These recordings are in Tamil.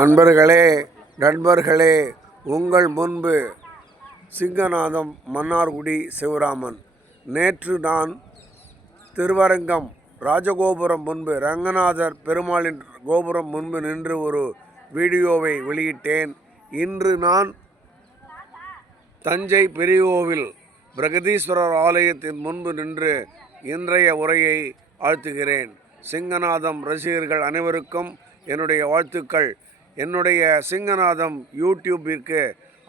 அன்பர்களே நண்பர்களே உங்கள் முன்பு சிங்கநாதம் மன்னார்குடி சிவராமன். நேற்று நான் திருவரங்கம் ராஜகோபுரம் முன்பு ரங்கநாதர் பெருமாளின் கோபுரம் முன்பு நின்று ஒரு வீடியோவை வெளியிட்டேன். இன்று நான் தஞ்சை பெரியகோவில் பிரகதீஸ்வரர் ஆலயத்தின் முன்பு நின்று இன்றைய உரையை ஆழ்த்துகிறேன். சிங்கநாதம் ரசிகர்கள் அனைவருக்கும் என்னுடைய வாழ்த்துக்கள். என்னுடைய சிங்கநாதம் யூடியூபிற்கு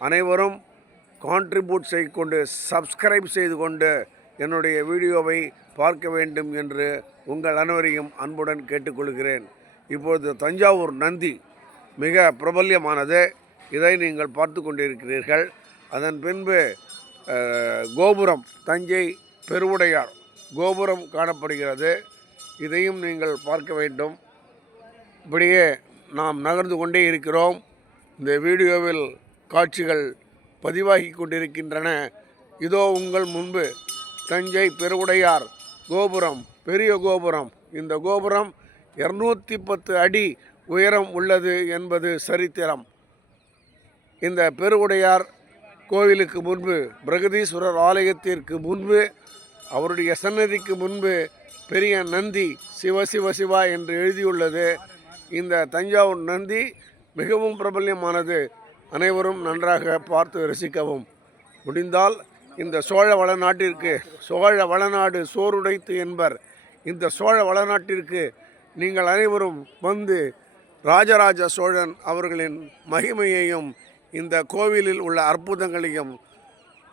அனைவரும் கான்ட்ரிபியூட் செய்து கொண்டு சப்ஸ்கிரைப் செய்து கொண்டு என்னுடைய வீடியோவை பார்க்க வேண்டும் என்று உங்கள் அனைவரையும் அன்புடன் கேட்டுக்கொள்கிறேன். இப்பொழுது தஞ்சாவூர் நந்தி மிக பிரபல்யமானது. இதை நீங்கள் பார்த்து கொண்டிருக்கிறீர்கள். அதன் பின்பு கோபுரம் தஞ்சை பெருவுடையார் கோபுரம் காணப்படுகிறது. இதையும் நீங்கள் பார்க்க வேண்டும். இப்படியே நாம் நகர்ந்து கொண்டே இருக்கிறோம். இந்த வீடியோவில் காட்சிகள் பதிவாகி கொண்டிருக்கின்றன. இதோ உங்கள் முன்பு தஞ்சை பெருவுடையார் கோபுரம் பெரிய கோபுரம். இந்த கோபுரம் இரநூத்தி பத்து அடி உயரம் உள்ளது என்பது சரித்திரம். இந்த பெருவுடையார் கோவிலுக்கு முன்பு பிரகதீஸ்வரர் ஆலயத்திற்கு முன்பு அவருடைய சன்னதிக்கு முன்பு பெரிய நந்தி சிவ சிவ சிவா என்று எழுதியுள்ளது. இந்த தஞ்சாவூர் நந்தி மிகவும் பிரபல்யமானது. அனைவரும் நன்றாக பார்த்து ரசிக்கவும். முடிந்தால் இந்த சோழ வளநாட்டிற்கு சோழ வளநாடு சோறுடைத்து என்பர். இந்த சோழ வளநாட்டிற்கு நீங்கள் அனைவரும் வந்து ராஜராஜ சோழன் அவர்களின் மகிமையையும் இந்த கோவிலில் உள்ள அற்புதங்களையும்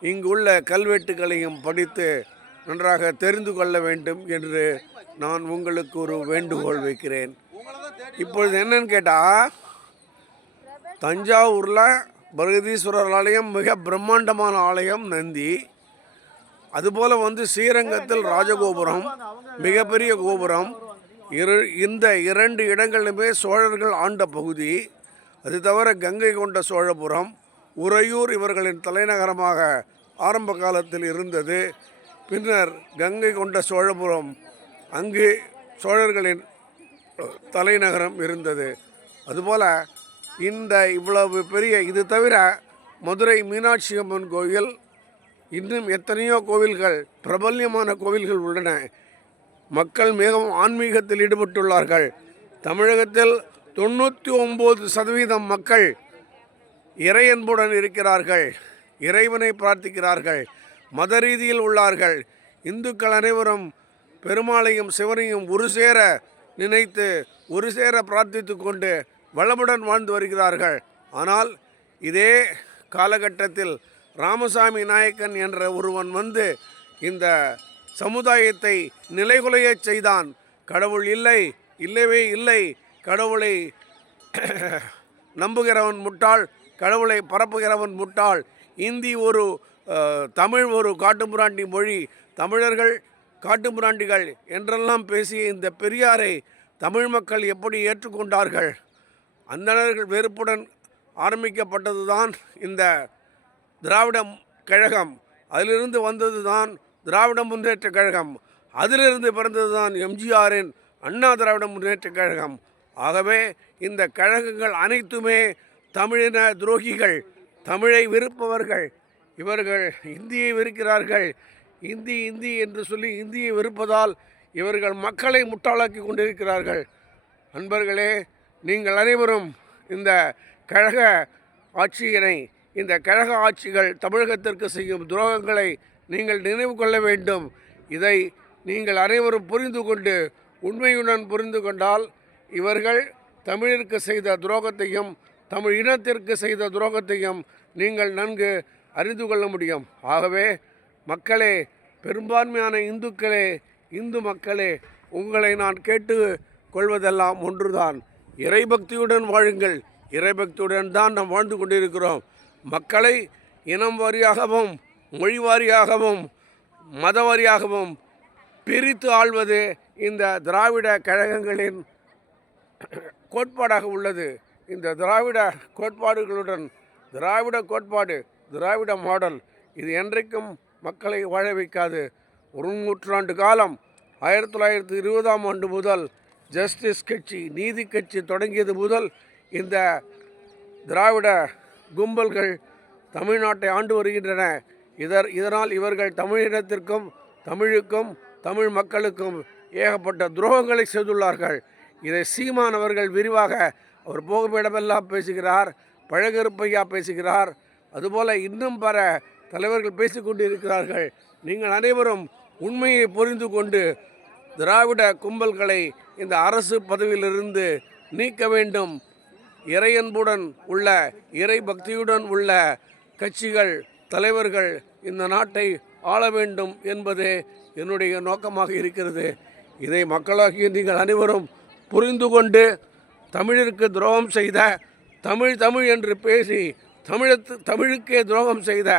இங்குள்ள கல்வெட்டுகளையும் படித்து நன்றாக தெரிந்து கொள்ள வேண்டும் என்று நான் உங்களுக்கு ஒரு வேண்டுகோள் வைக்கிறேன். இப்பொழுது என்னன்னு கேட்டால் தஞ்சாவூரில் பிரகதீஸ்வரர் ஆலயம் மிக பிரம்மாண்டமான ஆலயம் நந்தி. அதுபோல் வந்து ஸ்ரீரங்கத்தில் ராஜகோபுரம் மிகப்பெரிய கோபுரம். இரு இந்த இரண்டு இடங்களிலுமே சோழர்கள் ஆண்ட பகுதி. அது தவிர கங்கை கொண்ட சோழபுரம் உறையூர் இவர்களின் தலைநகரமாக ஆரம்ப காலத்தில் இருந்தது. பின்னர் கங்கை கொண்ட சோழபுரம் அங்கு சோழர்களின் தலைநகரம் இருந்தது. அதுபோல் இந்த இவ்வளவு பெரிய இது தவிர மதுரை மீனாட்சி அம்மன் கோயில் இன்னும் எத்தனையோ கோவில்கள் பிரபல்யமான கோவில்கள் உள்ளன. மக்கள் மிகவும் ஆன்மீகத்தில் ஈடுபட்டுள்ளார்கள். தமிழகத்தில் தொண்ணூற்றி ஒம்பது சதவீதம் மக்கள் இறையன்புடன் இருக்கிறார்கள் இறைவனை பிரார்த்திக்கிறார்கள் மத ரீதியில் உள்ளார்கள். இந்துக்கள் அனைவரும் பெருமாளையும் சிவனையும் ஒரு சேர நினைத்து ஒரு சேர பிரார்த்தித்து கொண்டு வளமுடன் வாழ்ந்து வருகிறார்கள். ஆனால் இதே காலகட்டத்தில் ராமசாமி நாயக்கன் என்ற ஒருவன் வந்து இந்த சமுதாயத்தை நிலைகுலைய செய்தான். கடவுள் இல்லை இல்லவே இல்லை கடவுளை நம்புகிறவன் முட்டாள் கடவுளை பரப்புகிறவன் முட்டாள். இந்தி ஒரு தமிழ் ஒரு காட்டுமுராண்டி மொழி. தமிழர்கள் காட்டுமிராண்டிகள் என்றெல்லாம் பேசிய இந்த பெரியாரை தமிழ் மக்கள் எப்படி ஏற்றுக்கொண்டார்கள்? அந்தணர்கள் வெறுப்புடன் ஆரம்பிக்கப்பட்டதுதான் இந்த திராவிட கழகம். அதிலிருந்து வந்தது தான் திராவிட முன்னேற்ற கழகம். அதிலிருந்து பிறந்தது தான் எம்ஜிஆரின் அண்ணா திராவிட முன்னேற்ற கழகம். ஆகவே இந்த கழகங்கள் அனைத்துமே தமிழின துரோகிகள் தமிழை வெறுப்பவர்கள். இவர்கள் இந்தியை வெறுக்கிறார்கள். இந்தி இந்தி என்று சொல்லி இந்தியை வெறுப்பதால் இவர்கள் மக்களை முட்டாளாக்கி கொண்டிருக்கிறார்கள். அன்பர்களே நீங்கள் அனைவரும் இந்த கழக ஆட்சியினை இந்த கழக ஆட்சிகள் தமிழகத்திற்கு செய்யும் துரோகங்களை நீங்கள் நினைவு கொள்ள வேண்டும். இதை நீங்கள் அனைவரும் புரிந்து கொண்டு உண்மையுடன் புரிந்து கொண்டால் இவர்கள் தமிழிற்கு செய்த துரோகத்தையும் தமிழ் இனத்திற்கு செய்த துரோகத்தையும் நீங்கள் நன்கு அறிந்து கொள்ள முடியும். ஆகவே மக்களே பெரும்பான்மையான இந்துக்களே இந்து மக்களே உங்களை நான் கேட்டு கொள்வதெல்லாம் ஒன்றுதான். இறைபக்தியுடன் வாழுங்கள். இறைபக்தியுடன் தான் நாம் வாழ்ந்து கொண்டிருக்கிறோம். மக்களை இனம் வாரியாகவும் மொழி வாரியாகவும் மத வாரியாகவும் பிரித்து ஆள்வது இந்த திராவிட கழகங்களின் கோட்பாடாக உள்ளது. இந்த திராவிட கோட்பாடுகளுடன் திராவிட கோட்பாடு திராவிட மாடல் இது என்றைக்கும் மக்களை வாழ வைக்காது. ஒரு நூற்றாண்டு காலம் ஆயிரத்தி தொள்ளாயிரத்தி இருபதாம் ஆண்டு முதல் ஜஸ்டிஸ் கட்சி நீதி கட்சி தொடங்கியது முதல் இந்த திராவிட கும்பல்கள் தமிழ்நாட்டை ஆண்டு வருகின்றன. இதர் இதனால் இவர்கள் தமிழினத்திற்கும் தமிழுக்கும் தமிழ் மக்களுக்கும் ஏகப்பட்ட துரோகங்களை செய்துள்ளார்கள். இதை சீமானவர்கள் விரிவாக அவர் போகும் இடமெல்லாம் பேசுகிறார் பழகருப்பையா பேசுகிறார். அதுபோல இன்னும் பல தலைவர்கள் பேசிக்கொண்டு இருக்கிறார்கள் நீங்கள் அனைவரும் உண்மையை புரிந்து கொண்டு திராவிட கும்பல்களை இந்த அரசு பதவியிலிருந்து நீக்க வேண்டும். இறையன்புடன் உள்ள இறை பக்தியுடன் உள்ள கட்சிகள் தலைவர்கள் இந்த நாட்டை ஆள வேண்டும் என்பதே என்னுடைய நோக்கமாக இருக்கிறது. இதை மக்களாகிய நீங்கள் அனைவரும் புரிந்து கொண்டு தமிழிற்கு துரோகம் செய்த தமிழ் தமிழ் என்று பேசி தமிழத்து தமிழுக்கே துரோகம் செய்த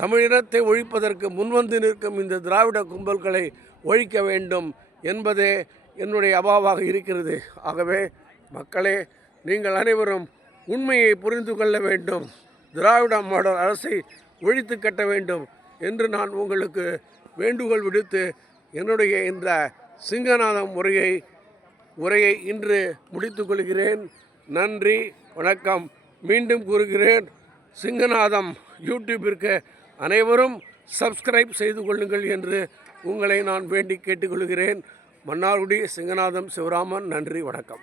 தமிழினத்தை ஒழிப்பதற்கு முன்வந்து நிற்கும் இந்த திராவிட கும்பல்களை ஒழிக்க வேண்டும் என்பதே என்னுடைய அபாவாக இருக்கிறது. ஆகவே மக்களே நீங்கள் அனைவரும் உண்மையை புரிந்து கொள்ள வேண்டும். திராவிட மாடல் அரசை ஒழித்து கட்ட வேண்டும் என்று நான் உங்களுக்கு வேண்டுகோள் விடுத்து என்னுடைய இந்த சிங்கநாதம் முறையை உரையை இன்று முடித்து கொள்கிறேன். நன்றி வணக்கம். மீண்டும் கூறுகிறேன். சிங்கநாதம் யூடியூபிற்கு அனைவரும் சப்ஸ்கிரைப் செய்து கொள்ளுங்கள் என்று உங்களை நான் வேண்டி கேட்டுக்கொள்கிறேன். மன்னார்குடி சிங்கநாதம் சிவராமன் நன்றி வணக்கம்.